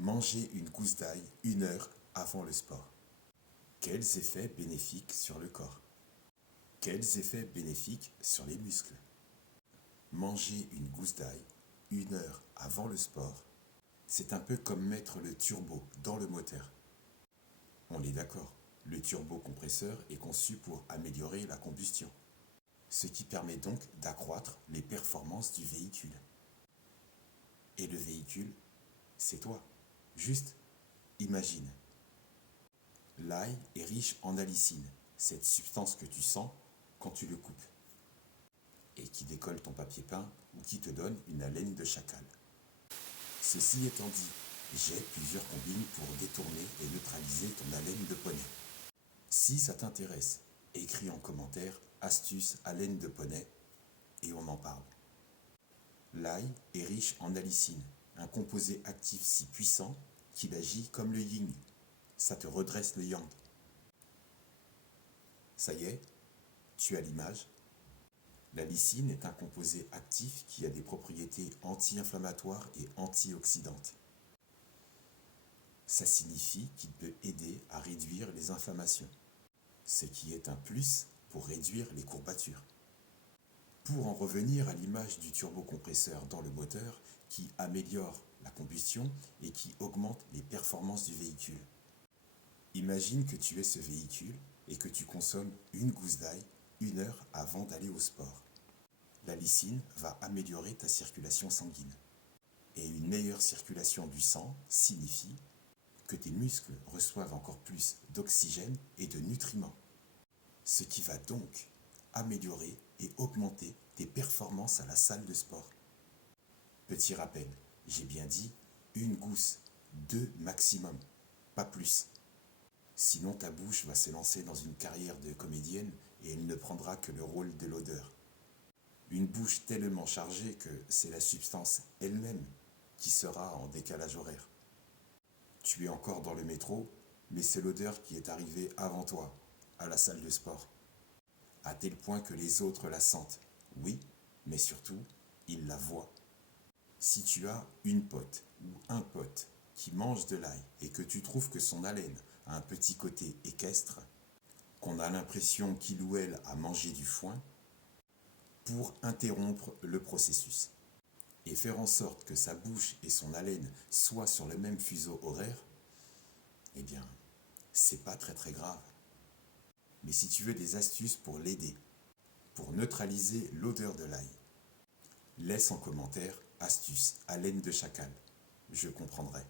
Manger une gousse d'ail 1 heure avant le sport. Quels effets bénéfiques sur le corps? Quels effets bénéfiques sur les muscles? Manger une gousse d'ail 1 heure avant le sport, c'est un peu comme mettre le turbo dans le moteur. On est d'accord, le turbocompresseur est conçu pour améliorer la combustion, ce qui permet donc d'accroître les performances du véhicule. Et le véhicule, c'est toi. Juste imagine. L'ail est riche en allicine, cette substance que tu sens quand tu le coupes et qui décolle ton papier peint ou qui te donne une haleine de chacal. Ceci étant dit, j'ai plusieurs combines pour détourner et neutraliser ton haleine de poney. Si ça t'intéresse, écris en commentaire astuce haleine de poney et on en parle. L'ail est riche en allicine, un composé actif si puissant qu'il agit comme le yin. Ça te redresse le yang. Ça y est, tu as l'image. La lysine est un composé actif qui a des propriétés anti-inflammatoires et antioxydantes. Ça signifie qu'il peut aider à réduire les inflammations, ce qui est un plus pour réduire les courbatures. Pour en revenir à l'image du turbocompresseur dans le moteur qui améliore la combustion et qui augmente les performances du véhicule. Imagine que tu es ce véhicule et que tu consommes une gousse d'ail 1 heure avant d'aller au sport. La lysine va améliorer ta circulation sanguine. Et une meilleure circulation du sang signifie que tes muscles reçoivent encore plus d'oxygène et de nutriments. Ce qui va donc améliorer et augmenter tes performances à la salle de sport. Petit rappel, j'ai bien dit une gousse, 2 maximum, pas plus. Sinon ta bouche va se lancer dans une carrière de comédienne et elle ne prendra que le rôle de l'odeur. Une bouche tellement chargée que c'est la substance elle-même qui sera en décalage horaire. Tu es encore dans le métro, mais c'est l'odeur qui est arrivée avant toi, à la salle de sport. À tel point que les autres la sentent, oui, mais surtout, ils la voient. Si tu as une pote ou un pote qui mange de l'ail et que tu trouves que son haleine a un petit côté équestre, qu'on a l'impression qu'il ou elle a mangé du foin, pour interrompre le processus et faire en sorte que sa bouche et son haleine soient sur le même fuseau horaire, eh bien, c'est pas très grave. Mais si tu veux des astuces pour l'aider, pour neutraliser l'odeur de l'ail, laisse en commentaire astuce haleine de chacal. Je comprendrai.